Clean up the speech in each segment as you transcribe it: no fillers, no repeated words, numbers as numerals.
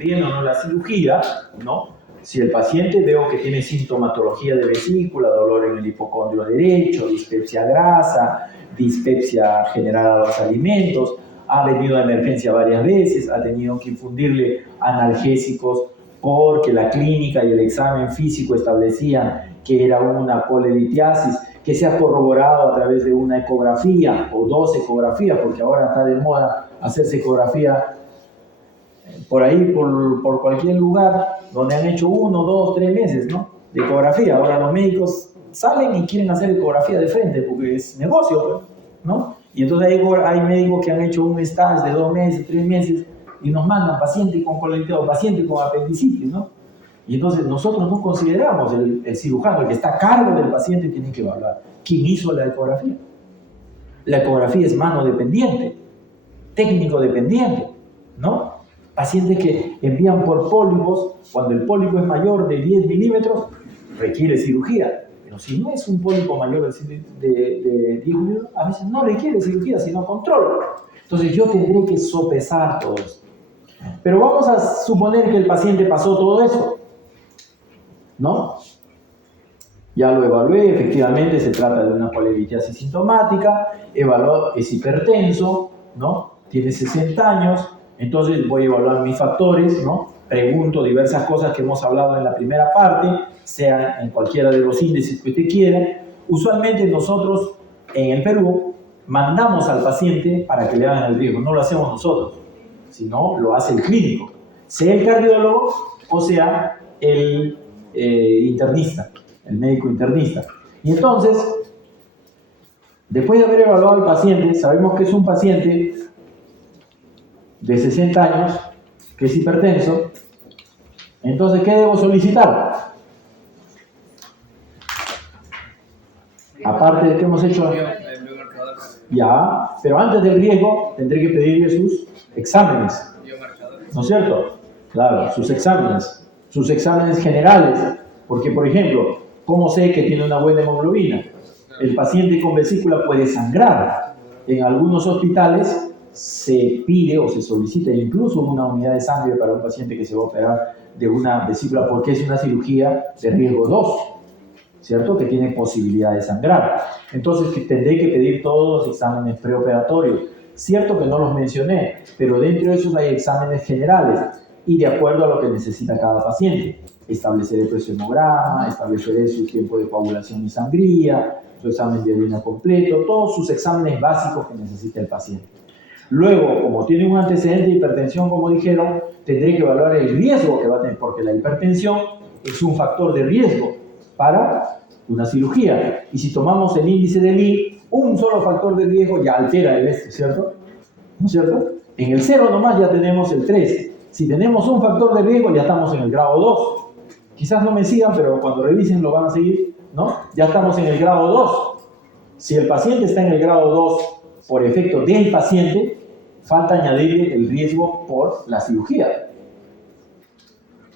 viéndonos la cirugía, ¿no? Si el paciente veo que tiene sintomatología de vesícula, dolor en el hipocondrio derecho, dispepsia grasa, dispepsia generada a los alimentos, ha venido a emergencia varias veces, ha tenido que infundirle analgésicos porque la clínica y el examen físico establecían que era una polilitiasis, que se ha corroborado a través de una ecografía o 2 ecografías, porque ahora está de moda hacerse ecografía por ahí, por cualquier lugar, donde han hecho 1, 2, 3 meses, ¿no? De ecografía. Ahora los médicos salen y quieren hacer ecografía de frente, porque es negocio, ¿no? Y entonces hay médicos que han hecho un stage de 2 meses, 3 meses, y nos mandan pacientes con colecteo, pacientes con apendicitis, ¿no? Y entonces nosotros no consideramos, el cirujano, el que está a cargo del paciente, tiene que evaluar quién hizo la ecografía. La ecografía es mano dependiente, técnico dependiente, ¿no? Pacientes que envían por pólipos, cuando el pólipo es mayor de 10 milímetros, requiere cirugía. Pero si no es un pólipo mayor de 10 milímetros, a veces no requiere cirugía, sino control. Entonces yo tendré que sopesar todo esto. Pero vamos a suponer que el paciente pasó todo eso, ¿no? Ya lo evalué, efectivamente se trata de una polilitiasis sintomática, evaluó, es hipertenso, ¿no? Tiene 60 años, entonces voy a evaluar mis factores, ¿no? Pregunto diversas cosas que hemos hablado en la primera parte, sea en cualquiera de los índices que usted quiera. Usualmente nosotros en el Perú mandamos al paciente para que le hagan el riesgo, no lo hacemos nosotros, sino lo hace el clínico, sea el cardiólogo o sea el internista, el médico internista. Y entonces, después de haber evaluado al paciente, sabemos que es un paciente de 60 años, que es hipertenso. Entonces, ¿qué debo solicitar? Aparte de que hemos hecho... Ya, pero antes del riesgo tendré que pedirle sus exámenes, ¿no es cierto? Claro, sus exámenes generales, porque por ejemplo, ¿cómo sé que tiene una buena hemoglobina? El paciente con vesícula puede sangrar. En algunos hospitales se pide o se solicita incluso una unidad de sangre para un paciente que se va a operar de una vesícula porque es una cirugía de riesgo 2, ¿cierto? Que tiene posibilidad de sangrar. Entonces tendré que pedir todos los exámenes preoperatorios. Cierto que no los mencioné, pero dentro de esos hay exámenes generales y de acuerdo a lo que necesita cada paciente. Establecer el presiomograma, establecer su tiempo de coagulación y sangría, su examen de orina completo, todos sus exámenes básicos que necesita el paciente. Luego, como tiene un antecedente de hipertensión, como dijeron, tendré que evaluar el riesgo que va a tener, porque la hipertensión es un factor de riesgo para una cirugía. Y si tomamos el índice de Lee, un solo factor de riesgo ya altera el este, ¿cierto? ¿No es cierto? En el 0 nomás ya tenemos el 3. Si tenemos un factor de riesgo, ya estamos en el grado 2. Quizás no me sigan, pero cuando revisen lo van a seguir, ¿no? Ya estamos en el grado 2. Si el paciente está en el grado 2 por efecto del paciente, falta añadirle el riesgo por la cirugía.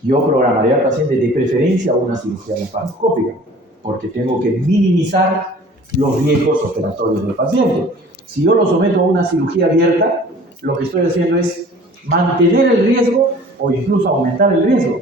Yo programaría al paciente de preferencia una cirugía laparoscópica, porque tengo que minimizar los riesgos operatorios del paciente. Si yo lo someto a una cirugía abierta, lo que estoy haciendo es mantener el riesgo o incluso aumentar el riesgo.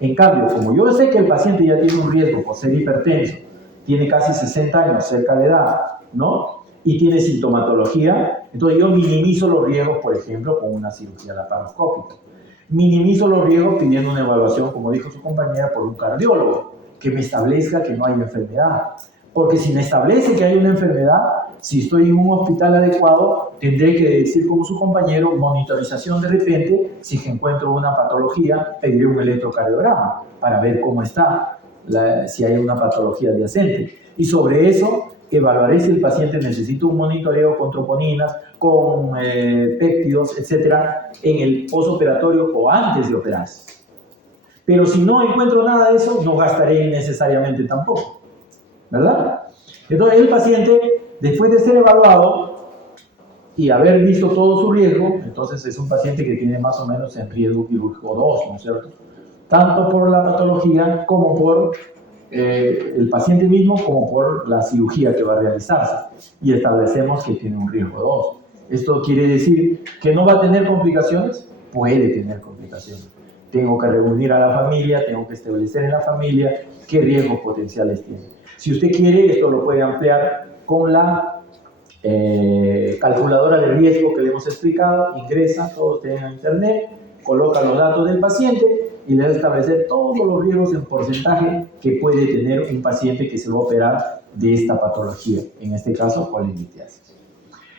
En cambio, como yo sé que el paciente ya tiene un riesgo por ser hipertenso, tiene casi 60 años, cerca de edad, ¿no? Y tiene sintomatología, entonces yo minimizo los riesgos, por ejemplo, con una cirugía laparoscópica. Minimizo los riesgos pidiendo una evaluación, como dijo su compañera, por un cardiólogo, que me establezca que no hay enfermedad. Porque si me establece que hay una enfermedad, si estoy en un hospital adecuado, tendré que decir como su compañero, monitorización de repente, si encuentro una patología, pediré un electrocardiograma para ver cómo está, si hay una patología adyacente. Y sobre eso, evaluaré si el paciente necesita un monitoreo con troponinas, con péptidos, etcétera, en el postoperatorio o antes de operarse. Pero si no encuentro nada de eso, no gastaré innecesariamente tampoco, ¿verdad? Entonces el paciente, después de ser evaluado y haber visto todo su riesgo, entonces es un paciente que tiene más o menos en riesgo quirúrgico 2, ¿no es cierto? Tanto por la patología como por el paciente mismo, como por la cirugía que va a realizarse. Y establecemos que tiene un riesgo 2. ¿Esto quiere decir que no va a tener complicaciones? Puede tener complicaciones. tengo que reunir a la familia, tengo que establecer en la familia qué riesgos potenciales tiene. Si usted quiere, esto lo puede ampliar con la calculadora de riesgo que le hemos explicado. Ingresa, todos tienen en internet, coloca los datos del paciente y le va a establecer todos los riesgos en porcentaje que puede tener un paciente que se va a operar de esta patología, en este caso colelitiasis.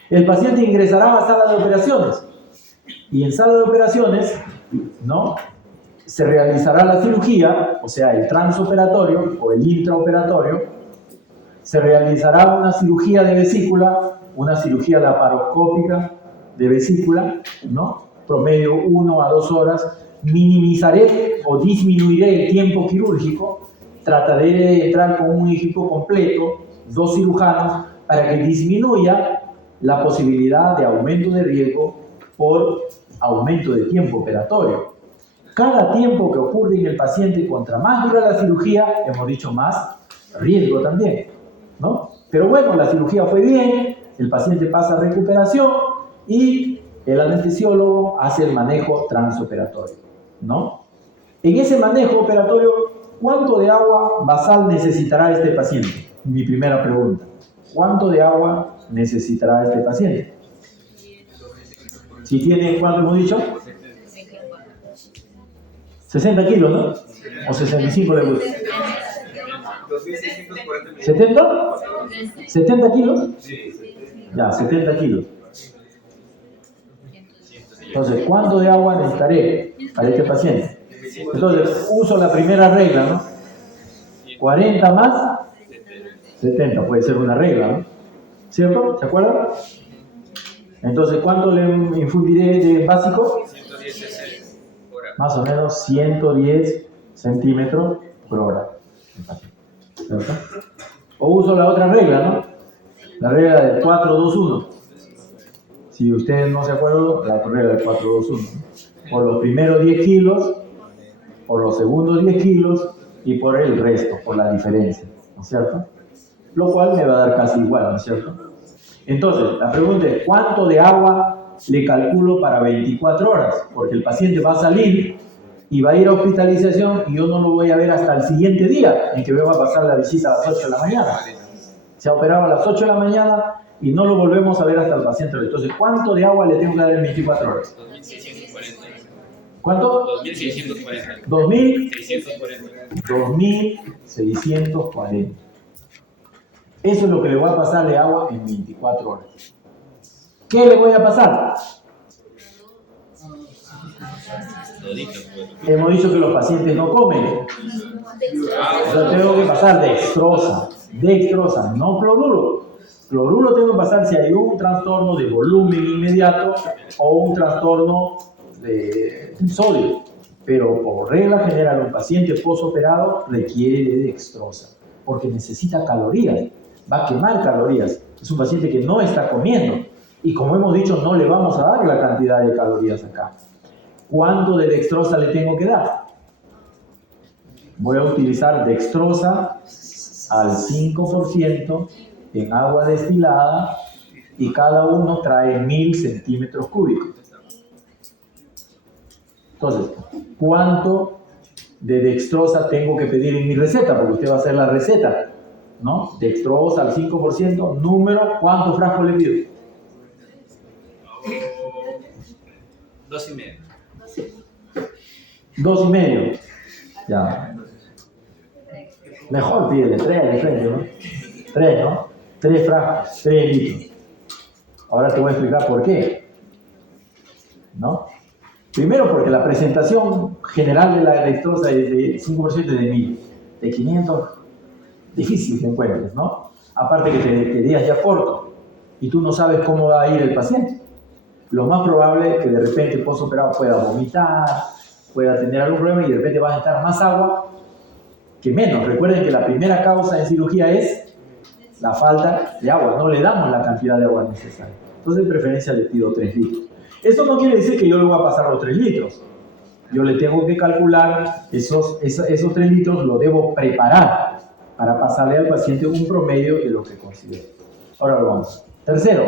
El paciente ingresará a sala de operaciones y en sala de operaciones, ¿no?, se realizará la cirugía, o sea, el transoperatorio o el intraoperatorio. Se realizará una cirugía de vesícula, una cirugía laparoscópica de vesícula, ¿no?, promedio 1 a 2 horas. Minimizaré o disminuiré el tiempo quirúrgico. Trataré de entrar con un equipo completo, 2 cirujanos, para que disminuya la posibilidad de aumento de riesgo por aumento de tiempo operatorio. Cada tiempo que ocurre en el paciente, contra más dura la cirugía, hemos dicho más riesgo también, ¿no? Pero bueno, la cirugía fue bien, el paciente pasa a recuperación y el anestesiólogo hace el manejo transoperatorio, ¿no? En ese manejo operatorio, ¿cuánto de agua basal necesitará este paciente? Mi primera pregunta. ¿Cuánto de agua necesitará este paciente? Si tiene, ¿cuánto hemos dicho? 60 kilos, ¿no? O 65 le gusta. ¿70? ¿70 kilos? Ya, 70 kilos. Entonces, ¿cuánto de agua necesitaré para este paciente? Entonces, uso la primera regla, ¿no? 40 más 70, puede ser una regla, ¿no? ¿Cierto? ¿Se acuerdan? Entonces, ¿cuánto le infundiré de básico? Más o menos 110 centímetros por hora. ¿Cierto? O uso la otra regla, ¿no? La regla del 4-2-1. Si ustedes no se acuerdan, la regla del 4-2-1. Por los primeros 10 kilos, por los segundos 10 kilos y por el resto, por la diferencia, ¿no es cierto? Lo cual me va a dar casi igual, ¿no es cierto? Entonces, la pregunta es, ¿cuánto de agua le calculo para 24 horas? Porque el paciente va a salir y va a ir a hospitalización y yo no lo voy a ver hasta el siguiente día en que me va a pasar la visita a las 8 de la mañana. Se ha operado a las 8 de la mañana y no lo volvemos a ver hasta el paciente. Entonces, ¿cuánto de agua le tengo que dar en 24 horas? 2640. ¿Cuánto? 2640. 2640. Eso es lo que le voy a pasar de agua en 24 horas. ¿Qué le voy a pasar? Hemos dicho que los pacientes no comen. Yo tengo que pasar dextrosa, no cloruro. Cloruro tengo que pasar si hay un trastorno de volumen inmediato o un trastorno de sodio. Pero por regla general, un paciente postoperado requiere de dextrosa porque necesita calorías, va a quemar calorías. Es un paciente que no está comiendo y, como hemos dicho, no le vamos a dar la cantidad de calorías acá. ¿Cuánto de dextrosa le tengo que dar? Voy a utilizar dextrosa al 5% en agua destilada y cada uno trae 1000 centímetros cúbicos. Entonces, ¿cuánto de dextrosa tengo que pedir en mi receta? Porque usted va a hacer la receta, ¿no? Dextrosa al 5%, número, ¿cuántos frascos le pido? 2,5. 2,5. Ya. Mejor pídele 3 de frente, ¿no? 3, ¿no? 3 frascos, 3 litros. Ahora te voy a explicar por qué, ¿no? Primero, porque la presentación general de la dextrosa es de 5% de 1000. De 500, difícil que encuentres, ¿no? Aparte que te quedarías ya corto y tú no sabes cómo va a ir el paciente. Lo más probable es que de repente postoperado pueda vomitar, pueda tener algún problema y de repente va a necesitar más agua que menos. Recuerden que la primera causa en cirugía es la falta de agua. No le damos la cantidad de agua necesaria. Entonces, de preferencia, le pido 3 litros. Esto no quiere decir que yo le voy a pasar los 3 litros. Yo le tengo que calcular esos 3 litros, lo debo preparar para pasarle al paciente un promedio de lo que considero. Ahora lo vamos. Tercero,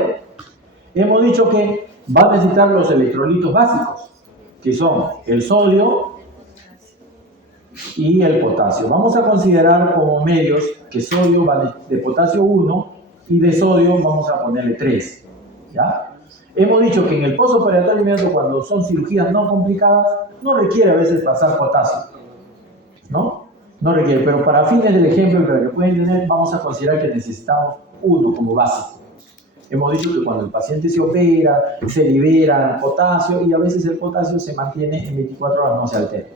hemos dicho que va a necesitar los electrolitos básicos, que son el sodio y el potasio. Vamos a considerar como medios que sodio va de potasio 1 y de sodio vamos a ponerle 3. ¿Ya? Hemos dicho que en el postoperatorio inmediato, cuando son cirugías no complicadas, no requiere a veces pasar potasio, ¿no? No requiere, pero para fines del ejemplo, para que pueden entender, vamos a considerar que necesitamos 1 como base. Hemos dicho que cuando el paciente se opera, se libera el potasio y a veces el potasio se mantiene en 24 horas, no se altera.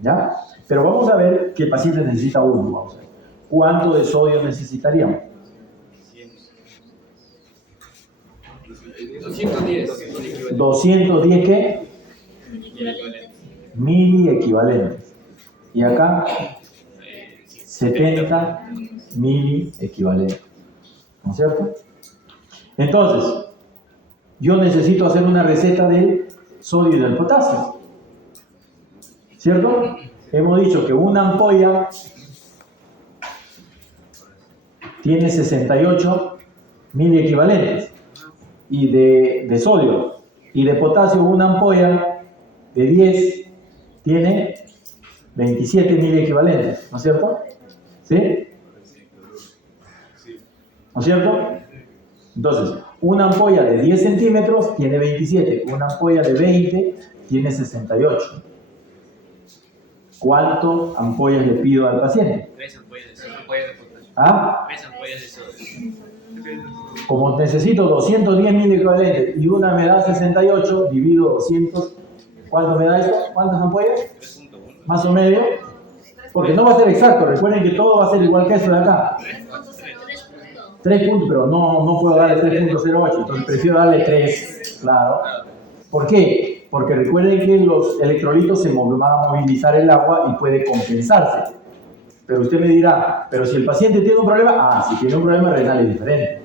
¿Ya? Pero vamos a ver que el paciente necesita 1. Vamos a ver. ¿Cuánto de sodio necesitaríamos? 210. 210 ¿qué? Mili equivalentes. Y acá 70 mili equivalentes. ¿No es cierto? Entonces, yo necesito hacer una receta del sodio y del potasio. ¿Cierto? Hemos dicho que una ampolla tiene 68 mili equivalentes y de sodio. Y de potasio, una ampolla de 10 tiene 27 mili equivalentes. ¿No es cierto? ¿Sí? ¿No es cierto? Entonces, una ampolla de 10 centímetros tiene 27, una ampolla de 20 tiene 68. ¿Cuántas ampollas le pido al paciente? 3 ampollas de potasio. ¿Ah? 3 ampollas de sodio. Como necesito 210 mil equivalentes y una me da 68, divido 200. ¿Cuánto me da esto? ¿Cuántas ampollas? 3.1. Más o menos. Porque no va a ser exacto, recuerden que todo va a ser igual que esto de acá. 3 puntos, pero no puedo darle 3.08, entonces prefiero darle 3, claro. ¿Por qué? Porque recuerden que los electrolitos se van a movilizar el agua y puede compensarse. Pero usted me dirá, pero si el paciente tiene un problema, si tiene un problema renal es diferente.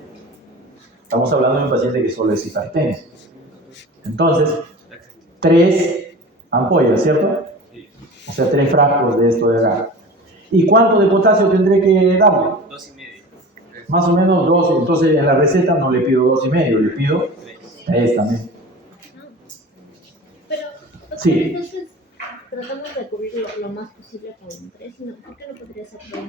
Estamos hablando de un paciente que solo es hipertenso. Entonces, 3 ampollas, ¿cierto? O sea, 3 frascos de esto de acá. ¿Y cuánto de potasio tendré que darle? 2,5. Más o menos 2, entonces en la receta no le pido 2,5, le pido 3 también. Pero, sí. Entonces, tratamos de cubrir lo más posible con 3, ¿no? ¿Por qué no podría ser 2?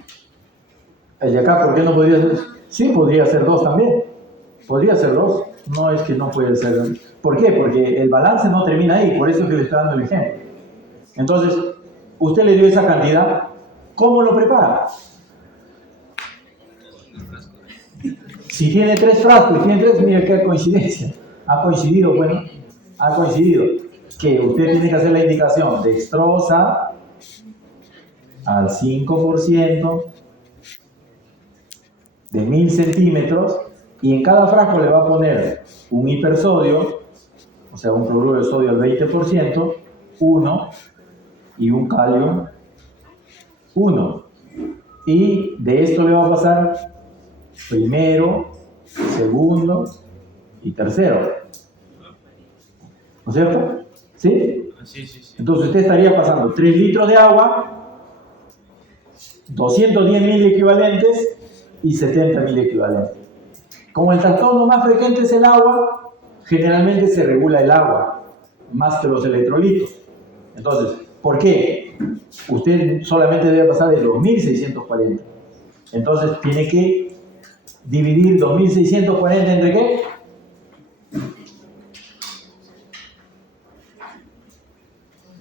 El de acá, ¿por qué no podría ser? Sí, podría ser 2 también. Podría ser 2. No es que no puede ser. ¿Por qué? Porque el balance no termina ahí, por eso es que le estoy dando el ejemplo. Entonces, usted le dio esa cantidad, ¿cómo lo prepara? Si tiene 3 frascos y tiene 3, mira qué coincidencia. Ha coincidido, bueno, ha coincidido. Que usted tiene que hacer la indicación dextrosa al 5% de 1000 centímetros y en cada frasco le va a poner un hipersodio, o sea, un cloruro de sodio al 20%, 1, y un calio, 1. Y de esto le va a pasar primero, segundo y tercero. ¿No es cierto? ¿Sí? Sí. Entonces usted estaría pasando 3 litros de agua, 210 mil equivalentes y 70 mil equivalentes. Como el trastorno más frecuente es el agua, generalmente se regula el agua más que los electrolitos. Entonces, ¿por qué? Usted solamente debe pasar de 2640. Entonces tiene que dividir 2640 entre ¿qué?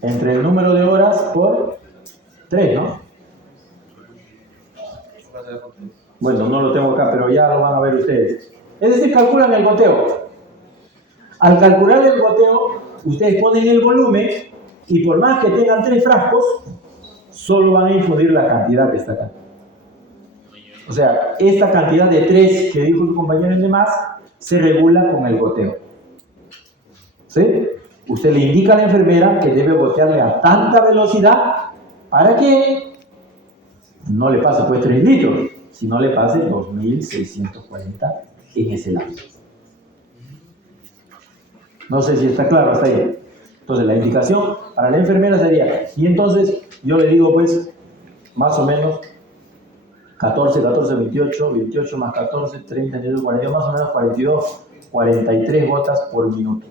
Entre el número de horas por 3, ¿no? Bueno, no lo tengo acá, pero ya lo van a ver ustedes. Es decir, calculan el goteo. Al calcular el goteo, ustedes ponen el volumen y por más que tengan 3 frascos, solo van a infundir la cantidad que está acá. O sea, esta cantidad de 3 que dijo el compañero en demás, se regula con el goteo. ¿Sí? Usted le indica a la enfermera que debe gotearle a tanta velocidad para que no le pase pues 3 litros, sino le pase 2640 en ese lapso. No sé si está claro hasta ahí. Entonces la indicación para la enfermera sería, y entonces yo le digo pues, más o menos 14, 28, 28 más 14, 30, 42, más o menos 42, 43 gotas por minuto.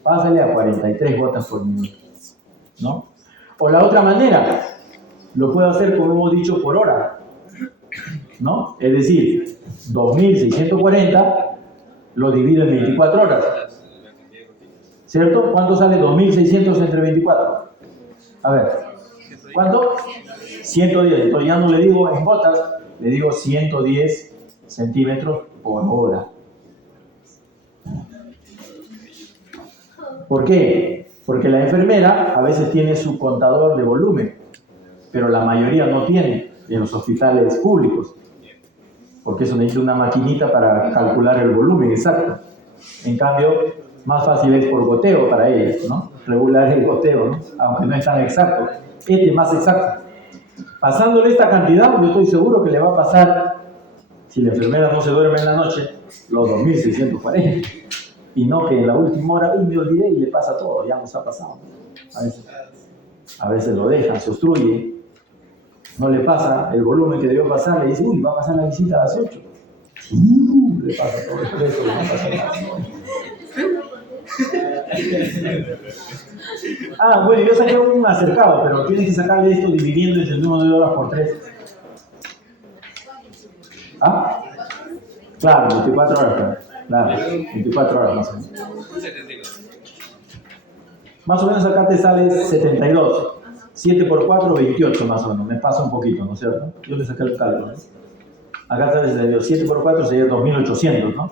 Pásale a 43 gotas por minuto, ¿no? O la otra manera, lo puedo hacer como hemos dicho por hora, ¿no? Es decir, 2640 lo divido en 24 horas, ¿cierto? ¿Cuánto sale 2600 entre 24? A ver, ¿cuánto? 110. Entonces ya no le digo en gotas, le digo 110 centímetros por hora. ¿Por qué? Porque la enfermera a veces tiene su contador de volumen, pero la mayoría no tiene en los hospitales públicos, porque eso necesita una maquinita para calcular el volumen exacto. En cambio, más fácil es por goteo para ellos, ¿no? Regular el goteo, ¿no? Aunque no es tan exacto. Este es más exacto. Pasándole esta cantidad, yo estoy seguro que le va a pasar, si la enfermera no se duerme en la noche, los 2640. Y no que en la última hora, me olvidé y le pasa todo, ya nos ha pasado. A veces lo dejan, se obstruye, no le pasa el volumen que debió pasar, le dice, uy, va a pasar la visita a las 8. Le pasa todo el preso, no pasa nada. Bueno, yo saqué un acercado, pero tienes que sacarle esto dividiendo el número de horas por 3. Claro, 24 horas. Claro, 24 horas más o menos. Más o menos acá te sale 72. 7 por 4, 28 más o menos. Me pasa un poquito, ¿no es cierto? Yo le saqué el cálculo, ¿no? Acá sale 72. 7 por 4 sería 2800, ¿no?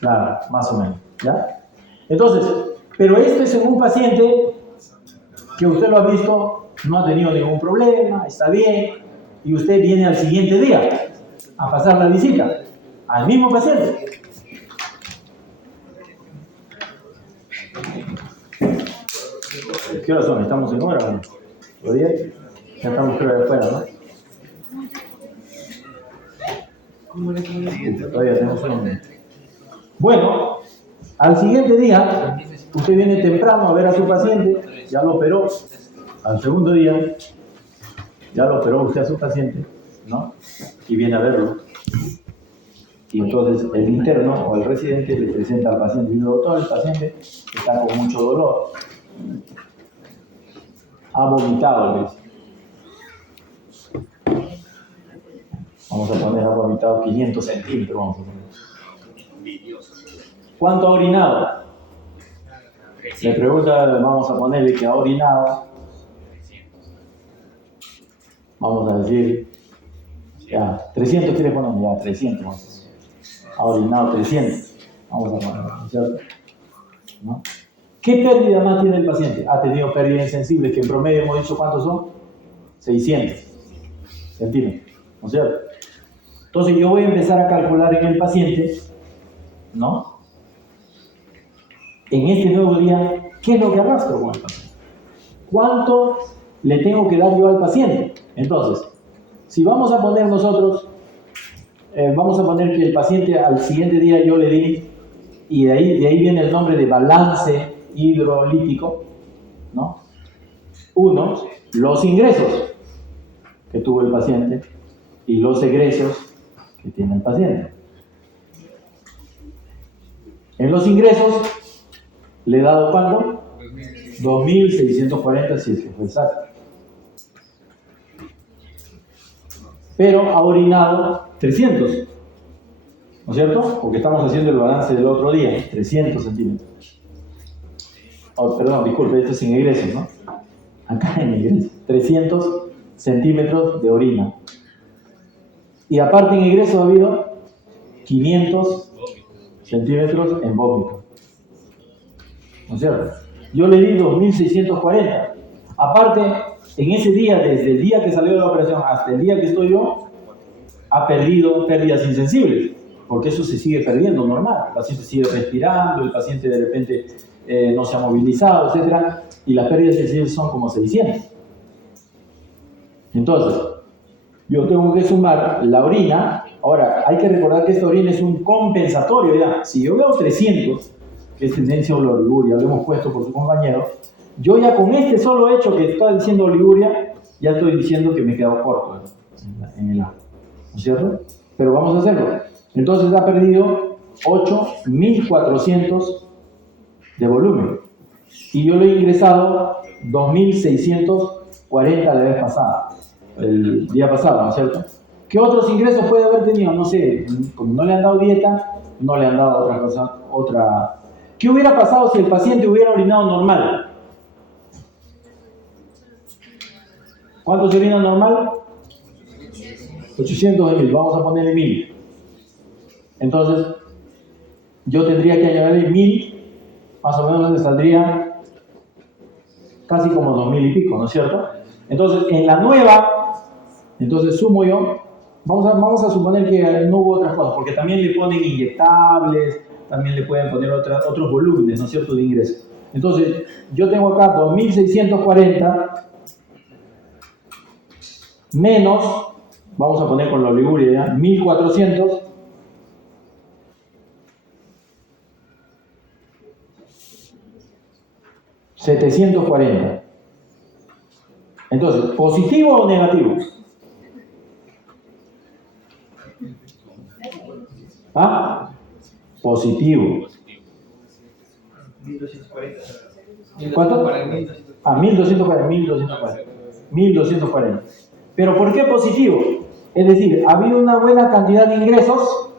Claro, más o menos. ¿Ya? Entonces, pero este es en un paciente que usted lo ha visto, no ha tenido ningún problema, está bien, y usted viene al siguiente día a pasar la visita al mismo paciente. ¿Qué hora son? ¿Estamos en hora o no? ¿Todavía? Ya estamos creo de afuera, ¿no? Todavía tenemos un... Bueno, al siguiente día, usted viene temprano a ver a su paciente, ya lo operó. Al segundo día, ya lo operó usted a su paciente, ¿no? Y viene a verlo. Y entonces el interno o el residente le presenta al paciente y dice, doctor, el paciente está con mucho dolor. Ha vomitado, le dice. Vamos a poner, ha vomitado 500 centímetros, vamos a poner. ¿Cuánto ha orinado? Le pregunta, vamos a ponerle que ha orinado. Vamos a decir, ya, 300 quiere poner, ya, 300. Vamos a poner. Ha orinado 300. Vamos a poner, ¿no es cierto? ¿No? ¿Qué pérdida más tiene el paciente? Ha tenido pérdidas insensibles, que en promedio hemos dicho cuántos son, 600 centímetros, ¿no es cierto? Entonces yo voy a empezar a calcular en el paciente, ¿no? En este nuevo día, ¿qué es lo que arrastro con el paciente? ¿Cuánto le tengo que dar yo al paciente? Entonces, si vamos a poner nosotros, vamos a poner que el paciente al siguiente día yo le di, y de ahí viene el nombre de balance hidrolítico, ¿no? 1, los ingresos que tuvo el paciente y los egresos que tiene el paciente. En los ingresos le he dado ¿cuánto? 2.640, si es que fue exacto. Pero ha orinado 300, ¿no es cierto? Porque estamos haciendo el balance del otro día, 300 centímetros. Oh, perdón, disculpe, esto es sin egresos, ¿no? Acá en egresos, 300 centímetros de orina. Y aparte en egreso ha habido 500 centímetros en vómito. ¿No es cierto? Yo le di 2.640. Aparte, en ese día, desde el día que salió de la operación hasta el día que estoy yo, ha perdido pérdidas insensibles, porque eso se sigue perdiendo normal. El paciente sigue respirando, el paciente de repente no se ha movilizado, etc. Y las pérdidas insensibles son como 600. Entonces, yo tengo que sumar la orina. Ahora, hay que recordar que esta orina es un compensatorio, ya. Si yo veo 300, que es tendencia a oliguria, lo hemos puesto por su compañero, yo ya con este solo hecho que está diciendo oliguria, ya estoy diciendo que me he quedado corto en el agua, ¿no es cierto? Pero vamos a hacerlo. Entonces ha perdido 8.400 de volumen. y yo lo he ingresado 2.640 la vez pasada, el día pasado, ¿no es cierto? ¿Qué otros ingresos puede haber tenido? No sé, como no le han dado dieta, no le han dado otra cosa, otra... ¿Qué hubiera pasado si el paciente hubiera orinado normal? ¿Cuánto se orina normal? 800 de 1000, vamos a ponerle 1000. Entonces, yo tendría que añadirle 1000, más o menos me saldría casi como 2000 y pico, ¿no es cierto? Entonces, en la nueva, entonces sumo yo, vamos a suponer que no hubo otras cosas, porque también le ponen inyectables, también le pueden poner otros volúmenes, ¿no es cierto?, de ingresos. Entonces, yo tengo acá 2640 menos, vamos a poner con la oliguria ya, 1400 740. Entonces, ¿positivo o negativo? ¿Ah? Positivo. 1240. ¿Cuánto? Ah, 1240. ¿Pero por qué positivo? Es decir, ha habido una buena cantidad de ingresos,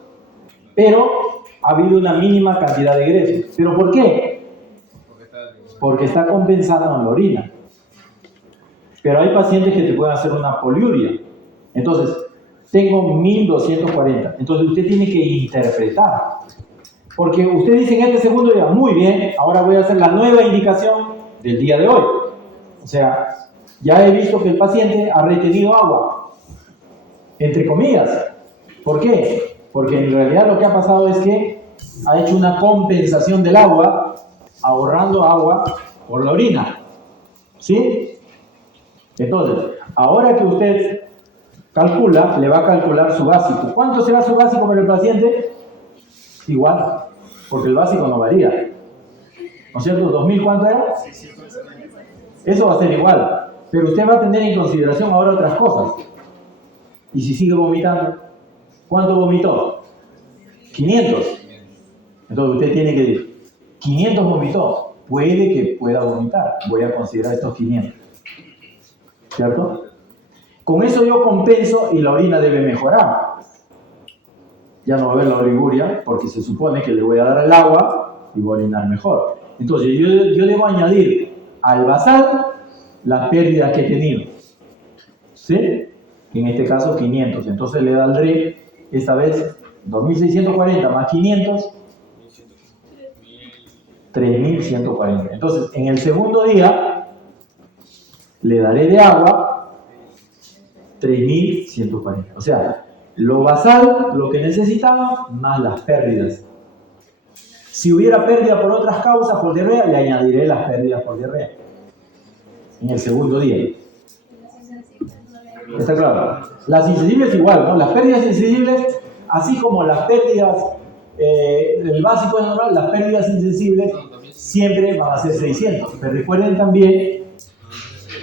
pero ha habido una mínima cantidad de egresos. ¿Pero por qué? Porque está compensando en la orina. Pero hay pacientes que te pueden hacer una poliuria. Entonces, tengo 1240. Entonces, usted tiene que interpretar. Porque usted dice en este segundo día, muy bien, ahora voy a hacer la nueva indicación del día de hoy. O sea, ya he visto que el paciente ha retenido agua. Entre comillas. ¿Por qué? Porque en realidad lo que ha pasado es que ha hecho una compensación del agua, ahorrando agua por la orina. ¿Sí? Entonces, ahora que usted calcula, le va a calcular su básico. ¿Cuánto será su básico para el paciente? Igual, porque el básico no varía. ¿No es cierto? ¿2000 cuánto era? Eso va a ser igual. Pero usted va a tener en consideración ahora otras cosas. ¿Y si sigue vomitando? ¿Cuánto vomitó? 500. Entonces usted tiene que decir, 500 vomitó. Puede que pueda vomitar. Voy a considerar estos 500. ¿Cierto? Con eso yo compenso y la orina debe mejorar. Ya no va a haber la oliguria porque se supone que le voy a dar el agua y voy a orinar mejor. Entonces yo debo añadir al basal las pérdidas que he tenido. ¿Sí? En este caso 500. Entonces le daré esta vez 2640 más 500, 3140. Entonces en el segundo día le daré de agua 3140. O sea, lo basal, lo que necesitaba, más las pérdidas. Si hubiera pérdida por otras causas, por diarrea, le añadiré las pérdidas por diarrea. En el segundo día. ¿Está claro? Las insensibles igual, ¿no? Las pérdidas insensibles, así como las pérdidas, el básico es normal, las pérdidas insensibles siempre van a ser 600. Pero recuerden también,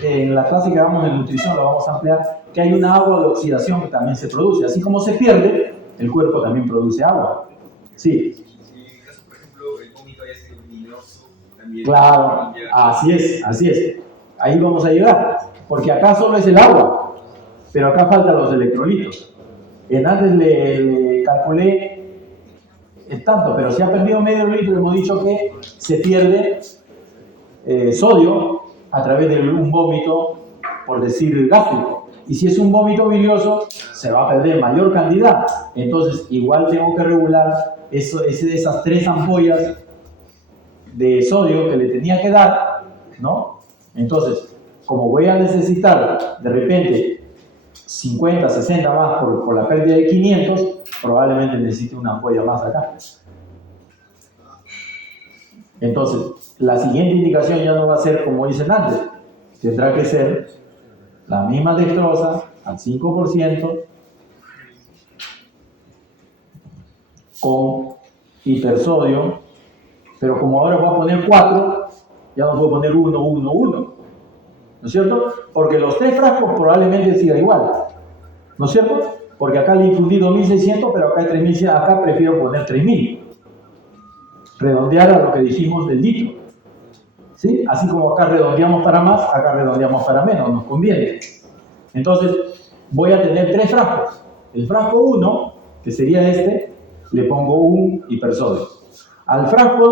en la clase que hagamos de nutrición, lo vamos a ampliar, que hay una agua de oxidación que también se produce. Así como se pierde, el cuerpo también produce agua. Sí. Si en caso, por ejemplo, el vómito haya sido luminoso, también. Claro, así es. Ahí vamos a llegar. Porque acá solo es el agua, pero acá faltan los electrolitos. Antes le calculé tanto, pero si ha perdido medio litro, hemos dicho que se pierde sodio a través de un vómito, por decir, gástrico. Y si es un vómito bilioso, se va a perder mayor cantidad. Entonces, igual tengo que regular esas 3 ampollas de sodio que le tenía que dar, ¿no? Entonces, como voy a necesitar de repente 50, 60 más por la pérdida de 500, probablemente necesite una ampolla más acá. Entonces, la siguiente indicación ya no va a ser como dicen antes. Tendrá que ser la misma dextrosa al 5% con hipersodio, pero como ahora voy a poner 4, ya no puedo poner 1, 1, 1. ¿No es cierto? Porque los 3 frascos probablemente siga igual. ¿No es cierto? Porque acá le infundí 2600, pero acá hay 3000, acá prefiero poner 3000. Redondear a lo que dijimos del litro. ¿Sí? Así como acá redondeamos para más, acá redondeamos para menos, nos conviene. Entonces, voy a tener 3 frascos. El frasco 1, que sería este, le pongo un hipersodio. Al frasco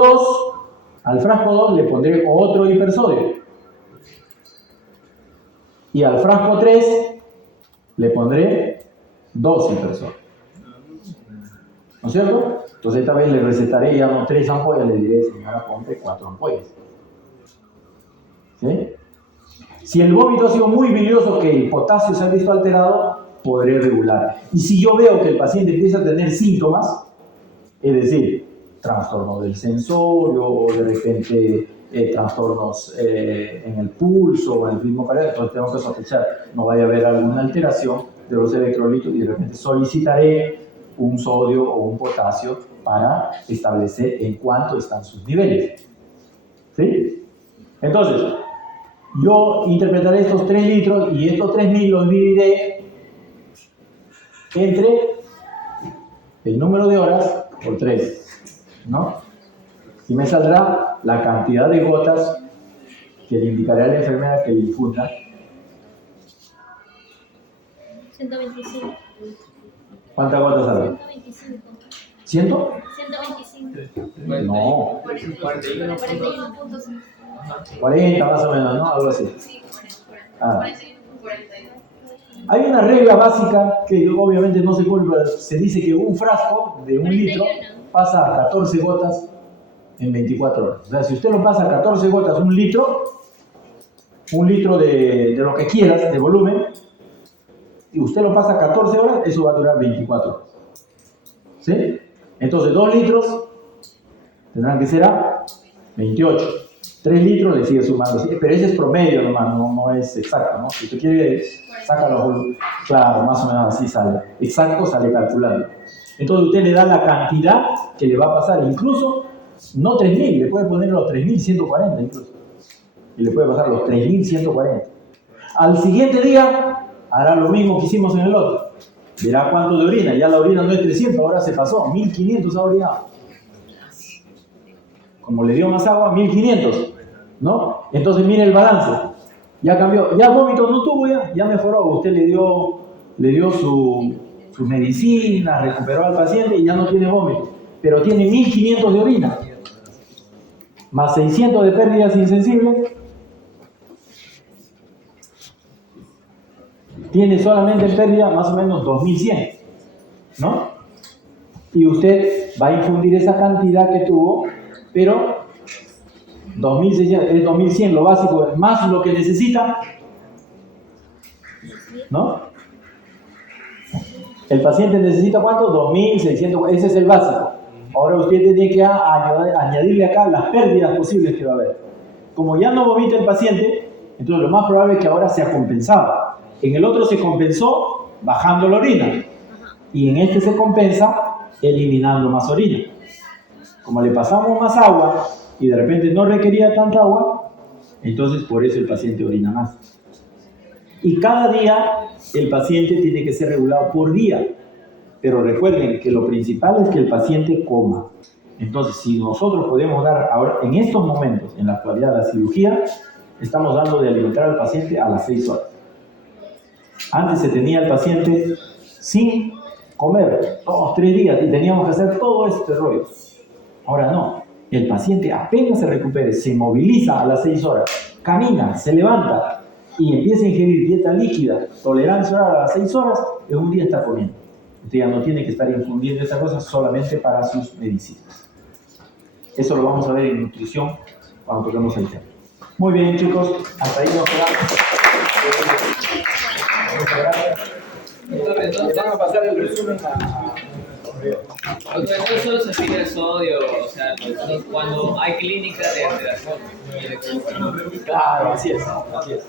2 le pondré otro hipersodio. Y al frasco 3 le pondré 2 hipersodios. ¿No es cierto? Entonces esta vez le recetaré ya no 3 ampollas, le diré, señora, compre 4 ampollas. ¿Sí? Si el vómito ha sido muy bilioso, que el potasio se ha visto alterado, podré regular. Y si yo veo que el paciente empieza a tener síntomas, es decir, trastorno del sensorio o de repente trastornos en el pulso o en el ritmo cardíaco, entonces tengo que sospechar, no vaya a haber alguna alteración de los electrolitos y de repente solicitaré un sodio o un potasio para establecer en cuánto están sus niveles. ¿Sí? Entonces, yo interpretaré estos 3 litros y estos 3.000 los dividiré entre el número de horas por 3, ¿no? Y me saldrá la cantidad de gotas que le indicaré a la enfermera que le infunda. 125. ¿Cuántas gotas sale? 125. ¿100? 125. No. 41.5. 40 más o menos, ¿no? Algo así. Sí, 40. Ah. 42. Hay una regla básica que obviamente no se cumple, pero se dice que un frasco de 1 litro pasa a 14 gotas en 24 horas. O sea, si usted lo pasa a 14 gotas, un litro de lo que quieras, de volumen, y usted lo pasa a 14 horas, eso va a durar 24 horas. ¿Sí? Entonces 2 litros tendrán que ser a 28. 3 litros le sigue sumando, ¿sí? Pero ese es promedio nomás, no es exacto, ¿no? Si usted quiere, saca los volúmenes. Claro, más o menos así sale. Exacto sale calculando. Entonces usted le da la cantidad que le va a pasar, incluso no 3.000, le puede poner los 3.140 incluso. Y le puede pasar los 3.140. Al siguiente día hará lo mismo que hicimos en el otro. Verá cuánto de orina. Ya la orina no es 300, ahora se pasó. 1.500 ha orinado. Como le dio más agua, 1.500. ¿No? Entonces mire el balance. Ya cambió. Ya vómito no tuvo, ya mejoró. Usted le dio su medicina, recuperó al paciente y ya no tiene vómito. Pero tiene 1.500 de orina. Más 600 de pérdidas insensibles. Tiene solamente en pérdida más o menos 2.100, ¿no? Y usted va a infundir esa cantidad que tuvo, pero 2.600 es 2.100 lo básico, más lo que necesita, ¿no? El paciente necesita ¿cuánto? 2.600, ese es el básico. Ahora usted tiene que añadirle acá las pérdidas posibles que va a haber. Como ya no vomita el paciente, entonces lo más probable es que ahora sea compensado. En el otro se compensó bajando la orina y en este se compensa eliminando más orina. Como le pasamos más agua y de repente no requería tanta agua, entonces por eso el paciente orina más. Y cada día el paciente tiene que ser regulado por día. Pero recuerden que lo principal es que el paciente coma. Entonces, si nosotros podemos dar ahora, en estos momentos, en la actualidad de la cirugía, estamos dando de alimentar al paciente a las 6 horas. Antes se tenía el paciente sin comer 2-3 días y teníamos que hacer todo este rollo. Ahora no. El paciente apenas se recupere, se moviliza a las 6 horas, camina, se levanta y empieza a ingerir dieta líquida, tolerancia oral a las 6 horas, en un día está comiendo. Usted ya no tiene que estar infundiendo esas cosas solamente para sus medicinas. Eso lo vamos a ver en nutrición cuando toquemos el tema. Muy bien, chicos, hasta ahí nos quedamos. Muchas gracias. Entonces, van a pasar el resumen a correo. Entonces solo se pide el sodio, o sea, cuando hay clínica de alteración. Claro, así es, así es.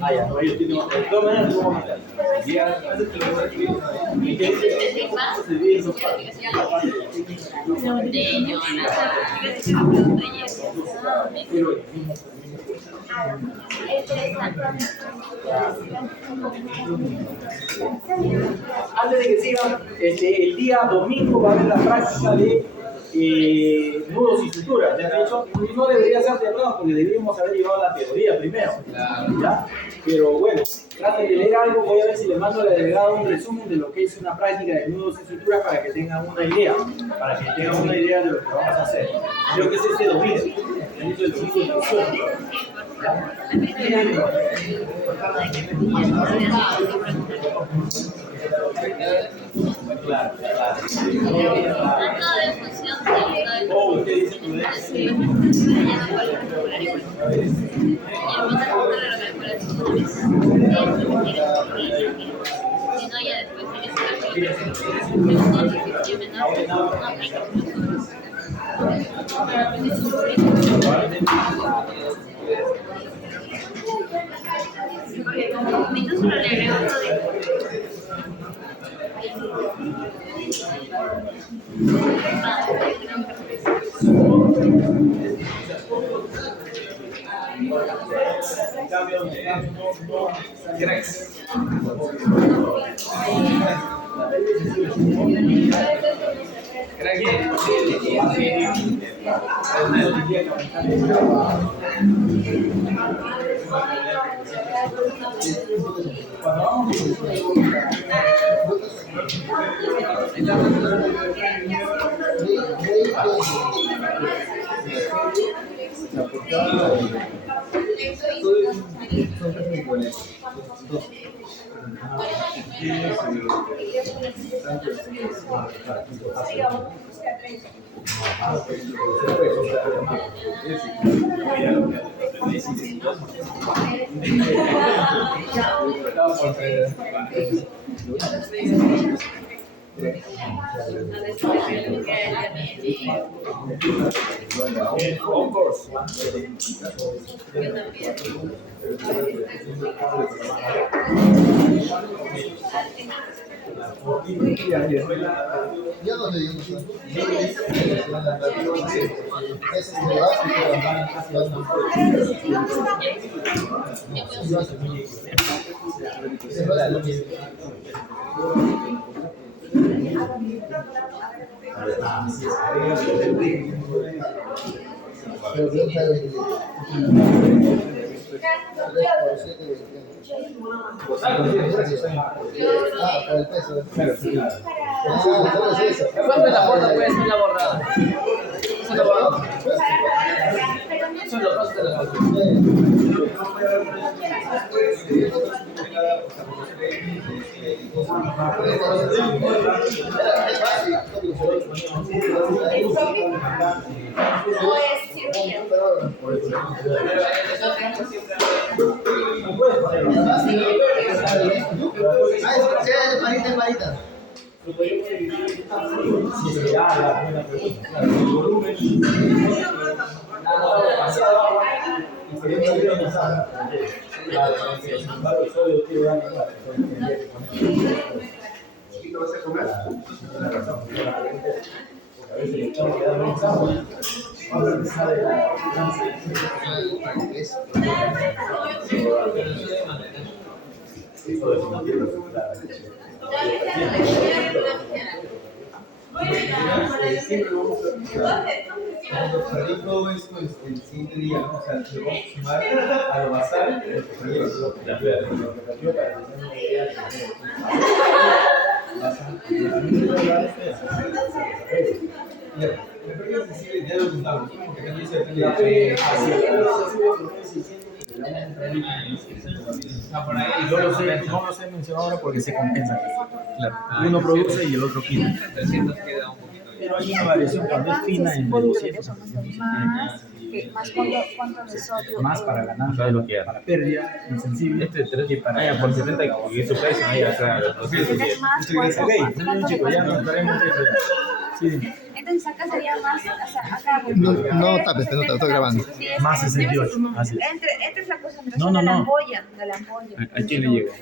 Ah, ya, no, ellos tienen de todas maneras, ¿cómo matar? ¿Y qué dice? Se divide en dos partes. Antes de que sigan, el día domingo va a haber la práctica de nudos y suturas. Ya de hecho, no debería ser temprano porque deberíamos haber llevado la teoría primero. ¿Ya? Pero bueno, traten de leer algo. Voy a ver si les mando a la delegada un resumen de lo que es una práctica de nudos y suturas para que tengan una idea. Para que tengan una idea de lo que vamos a hacer. Creo que es este domingo. El domingo de instrucción. Claro, claro. Oh, ¿qué dice tu Of course. Yo no le digo para el peso. ¿Cuánto es la puerta puede ser la borrada? Eso es la borrada. Eso es lo fácil de la foto. Marita. ¿Vas a comer? Siempre vamos a todo esto el siguiente día, ¿no? O sea, le vamos a sumar a lo basal de los proyectos. Me podrías decir ya lo contamos, porque también se depende de por ahí. No lo sé mencionar ahora porque se compensa. Claro. Uno produce y el otro quita. 300 queda un poquito. Pero hay una variación cuando es fina en 200. más cuánto de sodio. Más para ganar, Para bloquear. para pérdida, insensible. Este 3 y para por 70 que es su precio, ahí acá. Si tienes más, ¿cuánto? Ok, ¿Cuánto chicos, ya nos de estaremos viendo. Sí, Entonces acá sería más, o sea, acá. No tapes, no te estoy grabando. Sí, es- más 68. Así es. Entre es la concentración No, no, de la no. ampolla, de la ampolla. ¿A quién le llegó?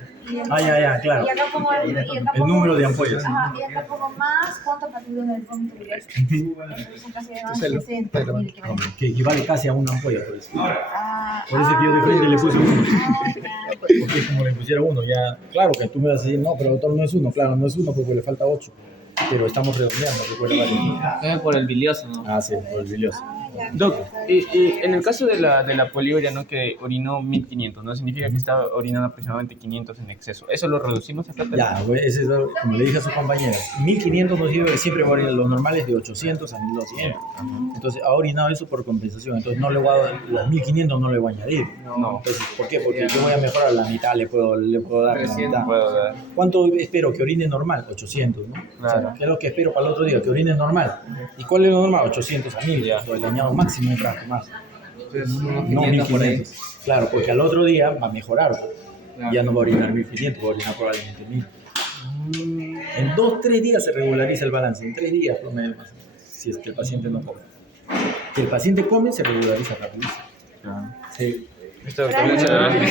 Ya, claro. Y acá pongo el, El número de ampollas. Ajá, y acá pongo más, ¿cuánto partido del vómito directo? Entonces acá sería más 60.000 que me- Que equivale casi a una ampolla, por eso. Ah, Por eso que yo de frente le puse uno. ya. Porque es como le pusiera uno, ya. Claro que tú me vas a decir, no, pero doctor, no es uno. Claro, no es uno porque le falta 8. Pero estamos redondeando, recuerda, vale. Por el bilioso, ¿no? Ah, sí, por el bilioso. Doc, y en el caso de la poliuria, ¿no? Que orinó 1500, ¿no? Significa que estaba orinando aproximadamente 500 en exceso. ¿Eso lo reducimos a plata? Ya, güey, ese es, como le dije a sus compañeros, 1500 nos sirve, siempre va a orinar los normales de 800 a 1200. Entonces ha orinado eso por compensación. Entonces no le voy a dar, los 1500 no le voy a añadir. No. Entonces, ¿por qué? Porque yo voy a mejorar la mitad, le puedo dar la 300 mitad. puedo dar. ¿Cuánto espero que orine normal? 800, ¿no? Claro. O sea, ¿qué es lo que espero para el otro día? Que orine normal. ¿Y cuál es lo normal? 800 a 1000. Ya. Pues le añado máximo un frasco más. Entonces, unos No 500 por ahí. 1500. Claro, porque al otro día va a mejorar. Claro. Ya no va a orinar 1500, va a orinar probablemente 1000. En 2-3 días se regulariza el balance. En 3 días promedio más. Si es que el paciente no come. Si el paciente come, se regulariza rapidísimo. Sí. Listo, doctor, muchas gracias.